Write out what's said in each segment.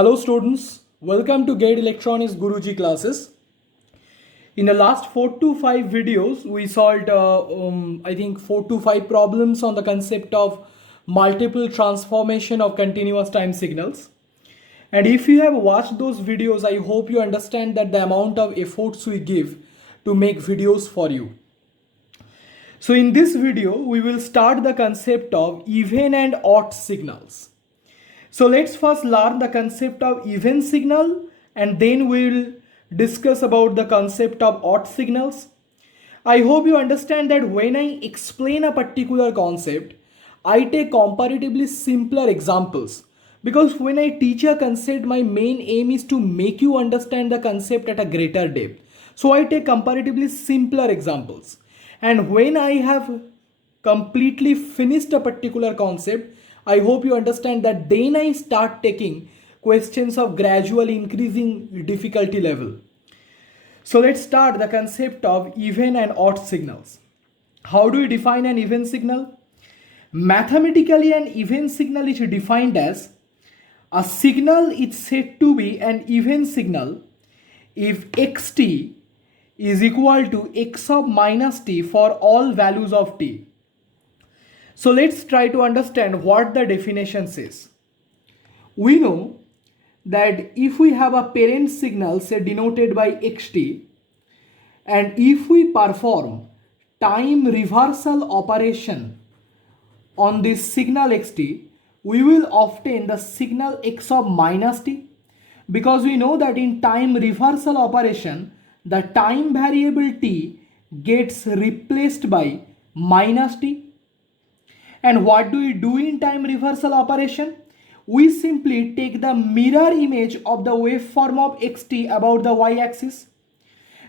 Hello students, welcome to Gate Electronics Guruji classes. In the last 4 to 5 videos, we solved I think 4 to 5 problems on the concept of multiple transformation of continuous time signals. And if you have watched those videos, I hope you understand that the amount of efforts we give to make videos for you. So in this video, we will start the concept of even and odd signals. So let's first learn the concept of even signal and then we'll discuss about the concept of odd signals. I hope you understand that when I explain a particular concept, I take comparatively simpler examples because when I teach a concept, my main aim is to make you understand the concept at a greater depth. So I take comparatively simpler examples. And when I have completely finished a particular concept, I hope you understand that then I start taking questions of gradually increasing difficulty level. So let's start the concept of even and odd signals. How do you define an even signal? Mathematically, an even signal is defined as a signal is said to be an even signal if xt is equal to x of minus t for all values of t. So let's try to understand what the definition says. We know that if we have a parent signal, say denoted by xt, and if we perform time reversal operation on this signal xt, we will obtain the signal x of minus t, because we know that in time reversal operation, the time variable t gets replaced by minus t. And what do we do in time reversal operation? We simply take the mirror image of the waveform of xt about the y-axis.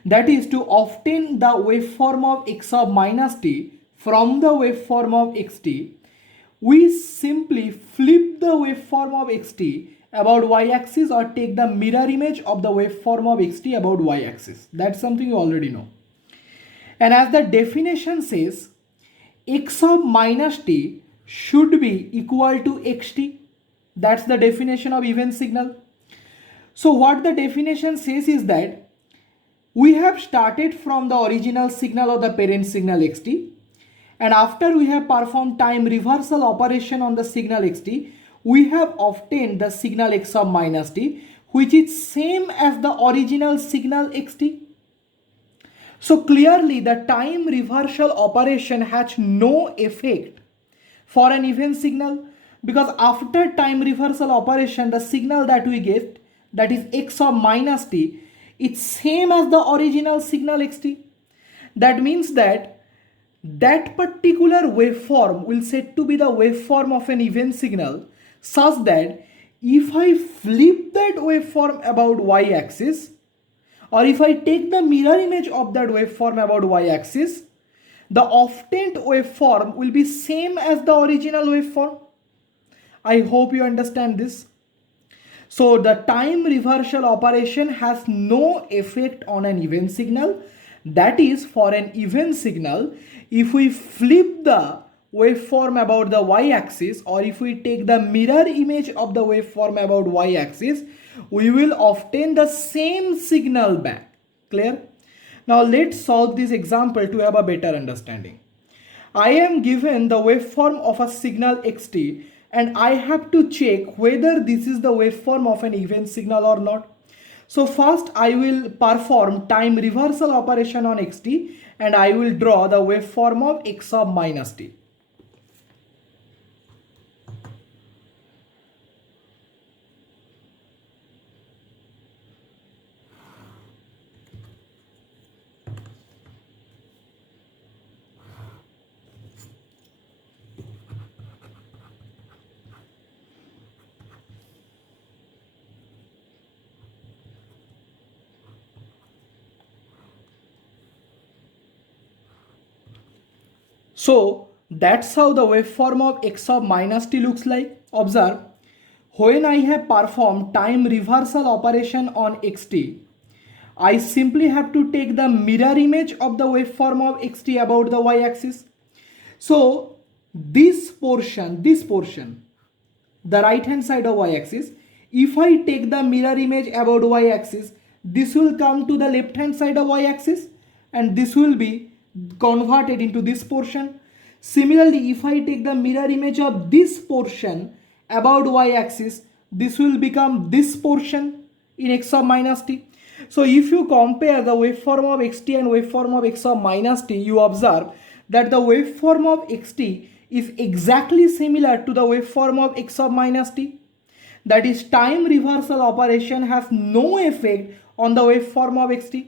That is, to obtain the waveform of x of minus t from the waveform of xt, we simply flip the waveform of xt about y-axis or take the mirror image of the waveform of xt about y-axis. That's something you already know. And as the definition says, x of minus t should be equal to xt. That's the definition of even signal. So what the definition says is that we have started from the original signal of the parent signal xt, and after we have performed time reversal operation on the signal xt, we have obtained the signal x of minus t, which is same as the original signal xt. So clearly the time reversal operation has no effect for an even signal, because after time reversal operation, the signal that we get, that is x of minus t, it's same as the original signal xt. That means that that particular waveform will said to be the waveform of an even signal, such that if I flip that waveform about y-axis, or if I take the mirror image of that waveform about y-axis, the obtained waveform will be same as the original waveform. I hope you understand this. So the time reversal operation has no effect on an even signal. That is, for an even signal, if we flip the waveform about the y-axis, or if we take the mirror image of the waveform about y-axis, we will obtain the same signal back. Clear? Now let's solve this example to have a better understanding. I am given the waveform of a signal xt and I have to check whether this is the waveform of an even signal or not. So first I will perform time reversal operation on xt and I will draw the waveform of x of minus t. So that's how the waveform of x of minus t looks like. Observe, when I have performed time reversal operation on xt, I simply have to take the mirror image of the waveform of xt about the y-axis. So this portion, the right hand side of y-axis, if I take the mirror image about y-axis, this will come to the left hand side of y-axis and this will be converted into this portion. Similarly, if I take the mirror image of this portion about y-axis, this will become this portion in x of minus t. So if you compare the waveform of xt and waveform of x of minus t, you observe that the waveform of xt is exactly similar to the waveform of x of minus t. That is, time reversal operation has no effect on the waveform of xt.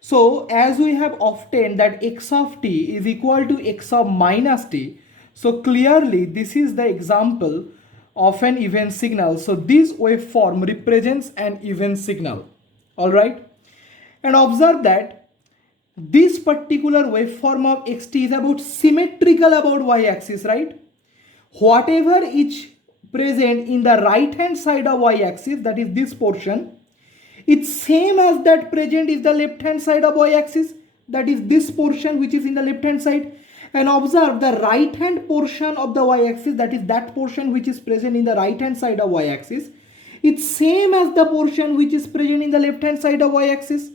So as we have obtained that x of t is equal to x of minus t, so clearly this is the example of an even signal. So this waveform represents an even signal. Alright, and observe that this particular waveform of xt is about symmetrical about y-axis, right? Whatever is present in the right hand side of y-axis, that is this portion, it's same as that present is the left hand side of y-axis, that is this portion which is in the left hand side. And observe the right hand portion of the y-axis, that is that portion which is present in the right hand side of y-axis, it's same as the portion which is present in the left hand side of y-axis.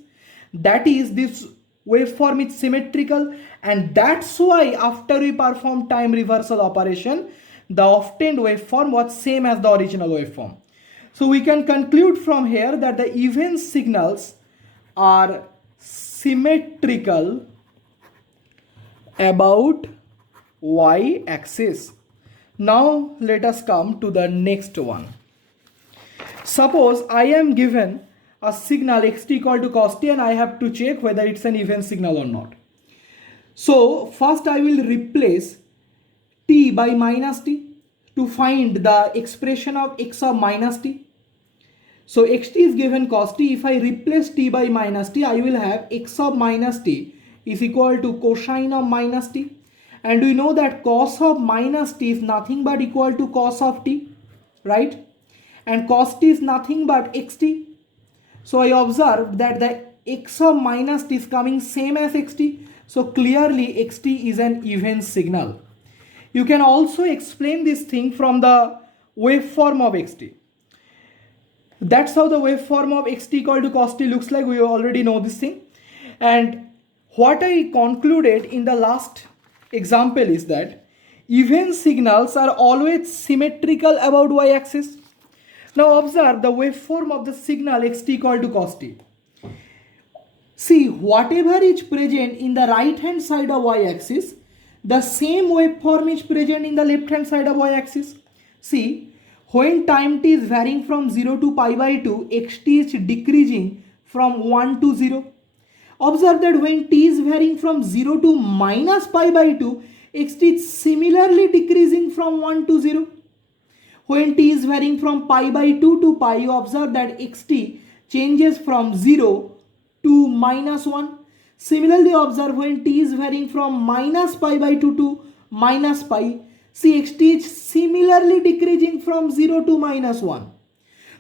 That is, this waveform is symmetrical, and that's why after we perform time reversal operation, the obtained waveform was same as the original waveform. So we can conclude from here that the even signals are symmetrical about y-axis. Now let us come to the next one. Suppose I am given a signal xt equal to cos t and I have to check whether it's an even signal or not. So first I will replace t by minus t to find the expression of x of minus t. So xt is given cos t. If I replace t by minus t, I will have x of minus t is equal to cosine of minus t. And we know that cos of minus t is nothing but equal to cos of t, right? And cos t is nothing but xt. So I observed that the x of minus t is coming same as xt. So clearly xt is an even signal. You can also explain this thing from the waveform of xt. That's how the waveform of xt equal to cos t looks like. We already know this thing. And what I concluded in the last example is that even signals are always symmetrical about y-axis. Now observe the waveform of the signal xt equal to cos t. See, whatever is present in the right hand side of y-axis, the same waveform is present in the left hand side of y-axis. See, when time t is varying from 0 to pi by 2, xt is decreasing from 1 to 0. Observe that when t is varying from 0 to minus pi by 2, xt is similarly decreasing from 1 to 0. When t is varying from pi by 2 to pi, you observe that xt changes from 0 to minus 1. Similarly, observe when t is varying from minus pi by 2 to minus pi, see xt is similarly decreasing from 0 to minus 1.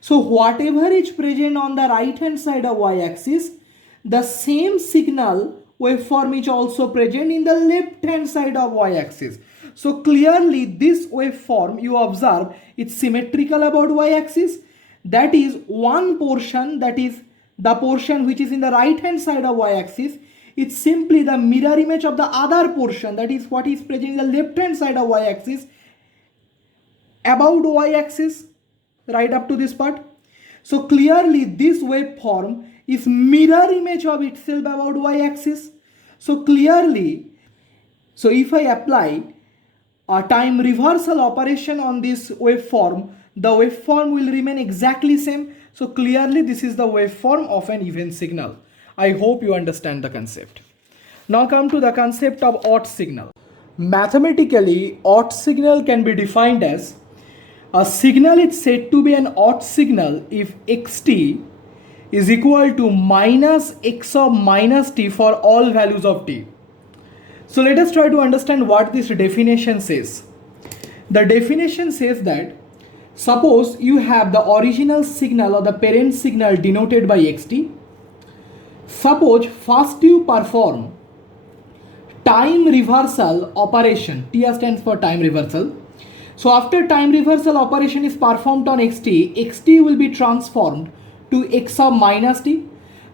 So whatever is present on the right hand side of y-axis, the same signal waveform is also present in the left hand side of y-axis. So clearly this waveform, you observe, it's symmetrical about y-axis. That is one portion, that is the portion which is in the right hand side of y-axis. It's simply the mirror image of the other portion, that is what is present in the left hand side of y-axis about y-axis, right up to this part. So clearly this waveform is mirror image of itself about y-axis. So clearly, so if I apply a time reversal operation on this waveform, the waveform will remain exactly same. So clearly this is the waveform of an even signal. I hope you understand the concept. Now come to the concept of odd signal. Mathematically, odd signal can be defined as a signal is said to be an odd signal if xt is equal to minus x of minus t for all values of t. So let us try to understand what this definition says. The definition says that suppose you have the original signal or the parent signal denoted by xt. Suppose first you perform time reversal operation, T stands for time reversal. So after time reversal operation is performed on xt, xt will be transformed to x sub minus t,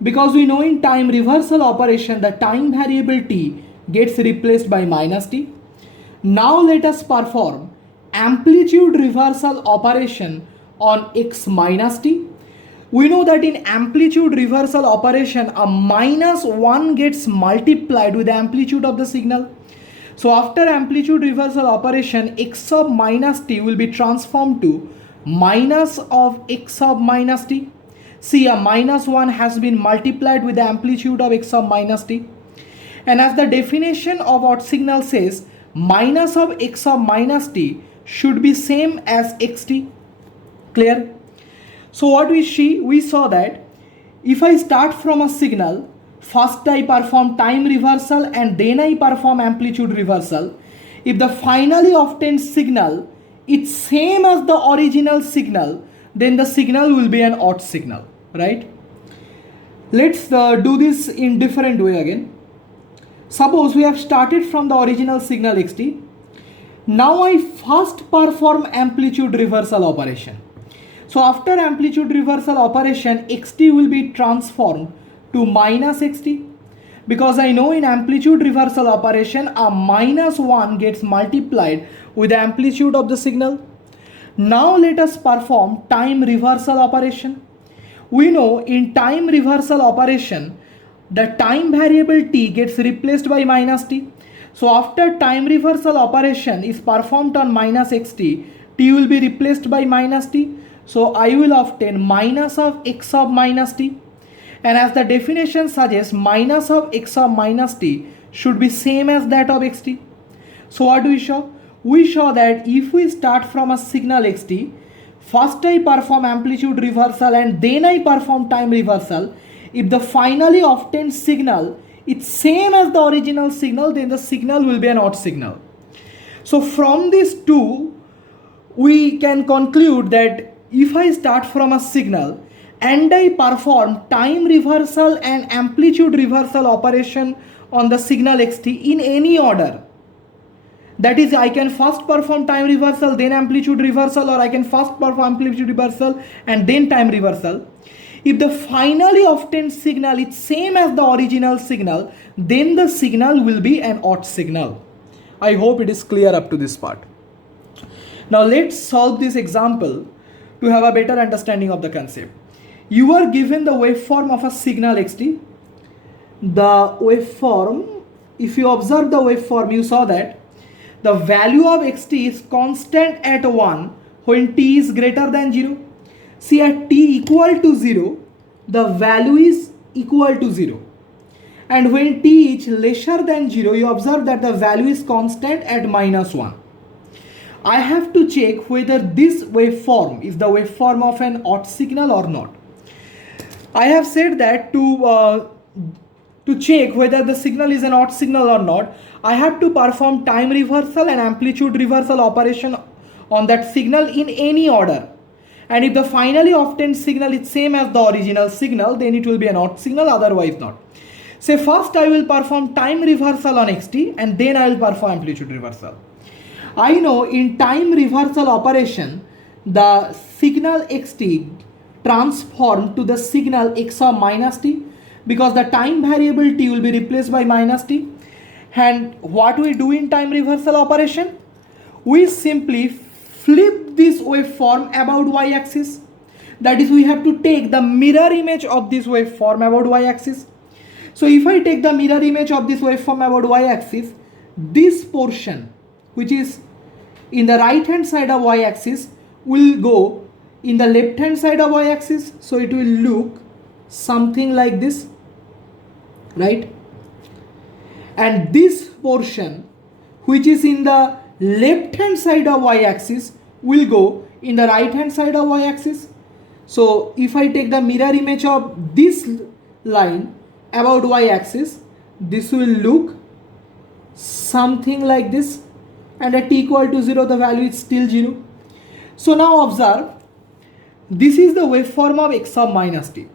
because we know in time reversal operation the time variable t gets replaced by minus t. Now let us perform amplitude reversal operation on x minus t. We know that in amplitude reversal operation a minus 1 gets multiplied with the amplitude of the signal. So after amplitude reversal operation, x sub minus t will be transformed to minus of x sub minus t. See, a minus 1 has been multiplied with the amplitude of x sub minus t. And as the definition of odd signal says, minus of x sub minus t should be same as xt. Clear? So what we see, we saw that if I start from a signal, first I perform time reversal and then I perform amplitude reversal. If the finally obtained signal is same as the original signal, then the signal will be an odd signal, right? Let's do this in different way again. Suppose we have started from the original signal xt. Now I first perform amplitude reversal operation. So after amplitude reversal operation, xt will be transformed to minus xt, because I know in amplitude reversal operation a minus 1 gets multiplied with the amplitude of the signal. Now let us perform time reversal operation. We know in time reversal operation the time variable t gets replaced by minus t. So after time reversal operation is performed on minus xt, t will be replaced by minus t. So I will obtain minus of x sub minus t. And as the definition suggests, minus of x sub minus t should be same as that of xt. So what do we show? We show that if we start from a signal xt, first I perform amplitude reversal and then I perform time reversal. If the finally obtained signal is same as the original signal, then the signal will be an odd signal. So from these two, we can conclude that if I start from a signal and I perform time reversal and amplitude reversal operation on the signal xt in any order, that is, I can first perform time reversal, then amplitude reversal, or I can first perform amplitude reversal and then time reversal. If the finally obtained signal is same as the original signal, then the signal will be an odd signal. I hope it is clear up to this part. Now let's solve this example to have a better understanding of the concept. You are given the waveform of a signal xt. The waveform, if you observe the waveform, you saw that the value of xt is constant at 1 when t is greater than 0. See, at t equal to 0, the value is equal to 0. And when t is lesser than 0, you observe that the value is constant at minus 1. I have to check whether this waveform is the waveform of an odd signal or not. I have said that to check whether the signal is an odd signal or not, I have to perform time reversal and amplitude reversal operation on that signal in any order. And if the finally obtained signal is same as the original signal, then it will be an odd signal, otherwise not. Say first I will perform time reversal on xt and then I will perform amplitude reversal. I know in time reversal operation, the signal xt transformed to the signal x sub minus t, because the time variable t will be replaced by minus t. And what we do in time reversal operation? We simply flip this waveform about y-axis. That is, we have to take the mirror image of this waveform about y-axis. So if I take the mirror image of this waveform about y-axis, this portion which is in the right hand side of y-axis will go in the left hand side of y-axis. So it will look something like this, right? And this portion which is in the left hand side of y-axis will go in the right hand side of y-axis. So if I take the mirror image of this line about y-axis, this will look something like this, and at t equal to 0 the value is still 0. So now observe, this is the waveform of x sub minus t,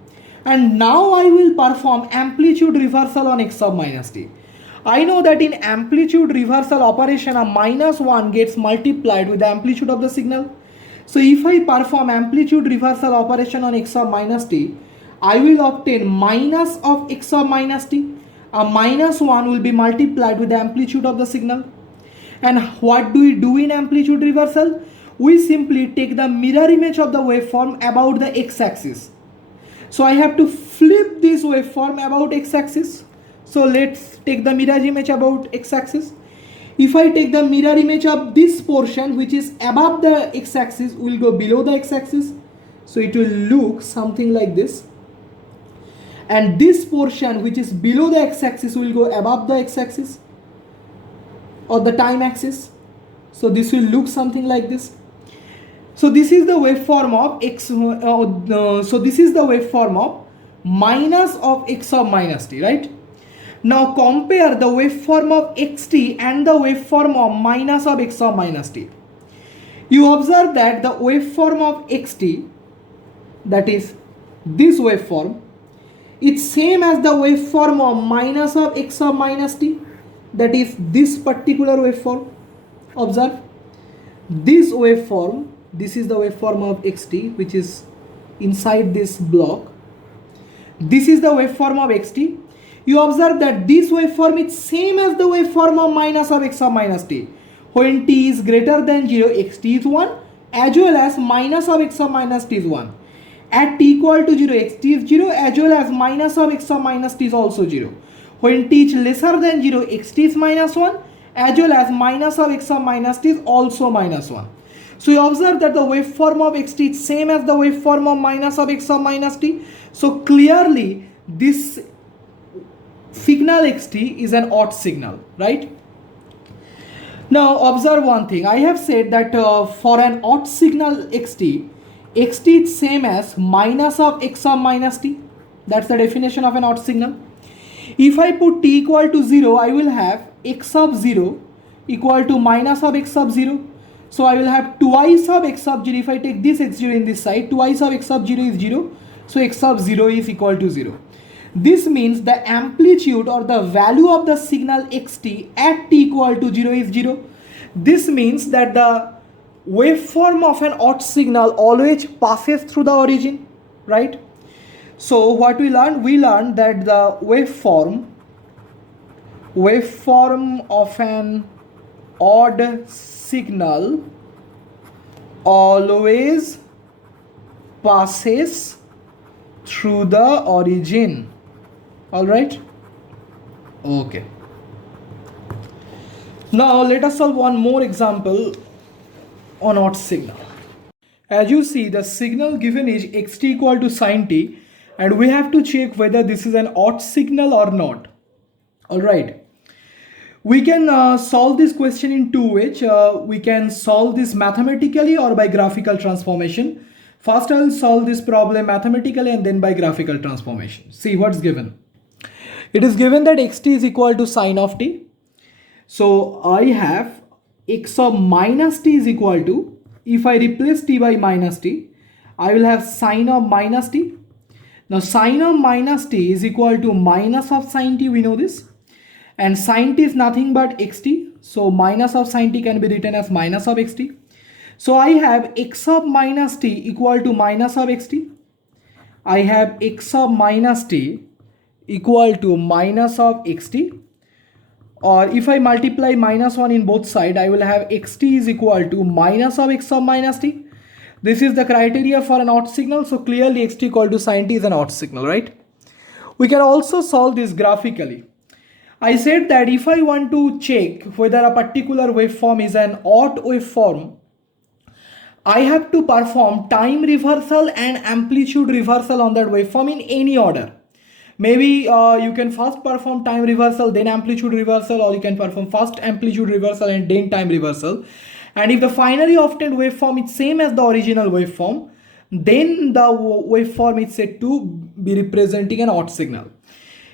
and now I will perform amplitude reversal on x sub minus t. I know that in amplitude reversal operation, a -1 gets multiplied with the amplitude of the signal. So if I perform amplitude reversal operation on x of minus t, I will obtain minus of x of minus t. A -1 will be multiplied with the amplitude of the signal. And what do we do in amplitude reversal? We simply take the mirror image of the waveform about the x-axis. So I have to flip this waveform about x-axis. So let's take the mirror image about x-axis. If I take the mirror image of this portion which is above the x-axis, will go below the x-axis. So it will look something like this. And this portion which is below the x-axis will go above the x-axis or the time axis. So this will look something like this. So this is the waveform of x. So this is the waveform of minus of x of minus t, right? Now compare the waveform of xt and the waveform of minus of x of minus t. You observe that the waveform of xt, that is this waveform, it's same as the waveform of minus of x of minus t, that is this particular waveform. Observe this waveform. This is the waveform of xt which is inside this block. This is the waveform of xt. You observe that this waveform is same as the waveform of minus of x of minus t. When t is greater than 0, xt is 1, as well as minus of x of minus t is 1. At t equal to 0, xt is 0, as well as minus of x of minus t is also 0. When t is lesser than 0, xt is minus 1, as well as minus of x of minus t is also minus 1. So you observe that the waveform of xt is same as the waveform of minus of x of minus t. So clearly this signal xt is an odd signal, right? Now observe one thing. I have said that for an odd signal xt is same as minus of x of minus t. That's the definition of an odd signal. If I put t equal to 0, I will have x of 0 equal to minus of x of 0. So I will have twice of x of 0. If I take this x0 in this side, twice of x of 0 is 0. So x of 0 is equal to 0. This means the amplitude or the value of the signal xt at t equal to 0 is 0. This means that the waveform of an odd signal always passes through the origin, right? So what we learned? We learned that the waveform of an odd signal always passes through the origin. All right? Okay. Now let us solve one more example on odd signal. As you see, the signal given is xt equal to sin t, and we have to check whether this is an odd signal or not. All right. We can solve this question in two ways. We can solve this mathematically or by graphical transformation. First, I will solve this problem mathematically and then by graphical transformation. See what's given. It is given that xt is equal to sine of t. So I have x of minus t is equal to, if I replace t by minus t, I will have sine of minus t. Now sine of minus t is equal to minus of sine t, we know this. And sine t is nothing but xt. So minus of sine t can be written as minus of xt. So I have x of minus t equal to minus of xt. I have x of minus t equal to minus of xt. Or if I multiply minus 1 in both sides, I will have xt is equal to minus of x of minus t. This is the criteria for an odd signal. So clearly xt equal to sine t is an odd signal, right? We can also solve this graphically. I said that if I want to check whether a particular waveform is an odd waveform, I have to perform time reversal and amplitude reversal on that waveform in any order. Maybe you can first perform time reversal, then amplitude reversal, or you can perform first amplitude reversal and then time reversal. And if the finally obtained waveform is same as the original waveform, then the waveform is said to be representing an odd signal.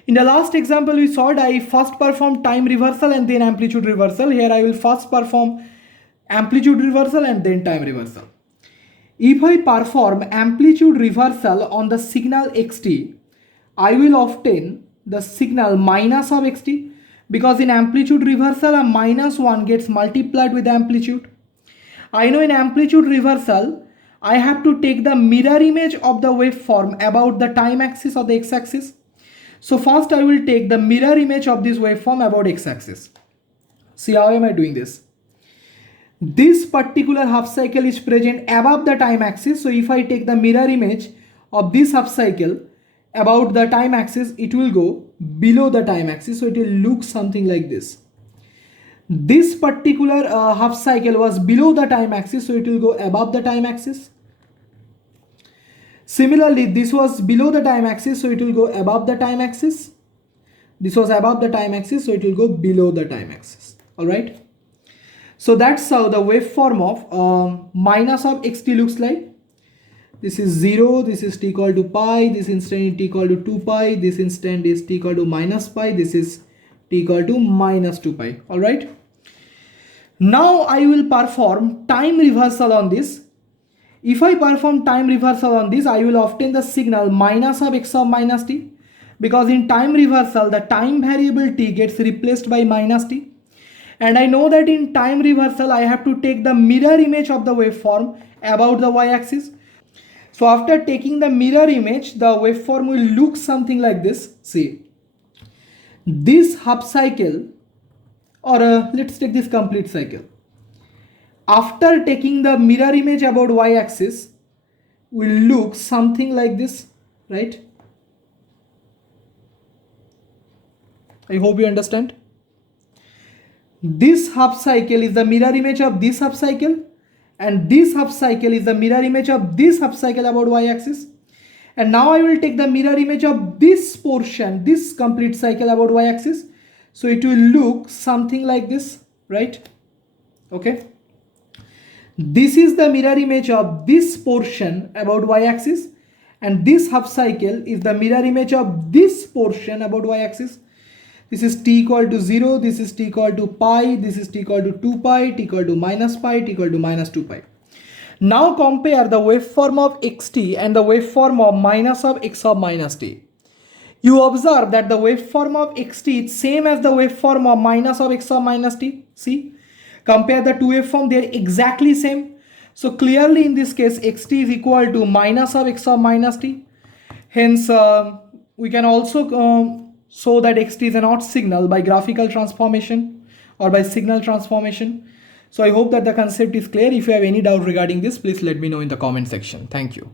In the last example we saw, I first performed time reversal and then amplitude reversal. Here I will first perform amplitude reversal and then time reversal. If I perform amplitude reversal on the signal xt, I will obtain the signal minus of xt. because in amplitude reversal a -1 gets multiplied with amplitude. I know in amplitude reversal I have to take the mirror image of the waveform about the time axis or the x-axis. So first I will take the mirror image of this waveform about x-axis. See, how am I doing this? This particular half cycle is present above the time axis. So if I take the mirror image of this half cycle about the time axis, it will go below the time axis. So it will look something like this. This particular half cycle was below the time axis, so it will go above the time axis. Similarly, this was below the time axis, so it will go above the time axis. This was above the time axis, so it will go below the time axis. All right. So that's how the waveform of minus of xt looks like. This is 0, this is t equal to pi, this instant is t equal to 2 pi, this instant is t equal to minus pi, this is t equal to minus 2 pi. All right. Now I will perform time reversal on this. If I perform time reversal on this, I will obtain the signal minus of x of minus t, because in time reversal the time variable t gets replaced by minus t. And I know that in time reversal I have to take the mirror image of the waveform about the y-axis. So after taking the mirror image, the waveform will look something like this. See, this half cycle, or let's take this complete cycle. After taking the mirror image about y-axis, will look something like this, right? I hope you understand. This half cycle is the mirror image of this half cycle, and this half cycle is the mirror image of this half cycle about y-axis. And now I will take the mirror image of this portion, this complete cycle about y-axis. So it will look something like this, right? Okay. This is the mirror image of this portion about y-axis, and this half cycle is the mirror image of this portion about y-axis. This is t equal to 0, this is t equal to pi, this is t equal to 2 pi, t equal to minus pi, t equal to minus 2 pi. Now compare the waveform of xt and the waveform of minus of x of minus t. You observe that the waveform of xt is same as the waveform of minus of x of minus t. See, compare the two waveforms, they are exactly same. So clearly in this case xt is equal to minus of x of minus t. Hence we can also show that xt is an odd signal by graphical transformation or by signal transformation. So I hope that the concept is clear. If you have any doubt regarding this, please let me know in the comment section. Thank you.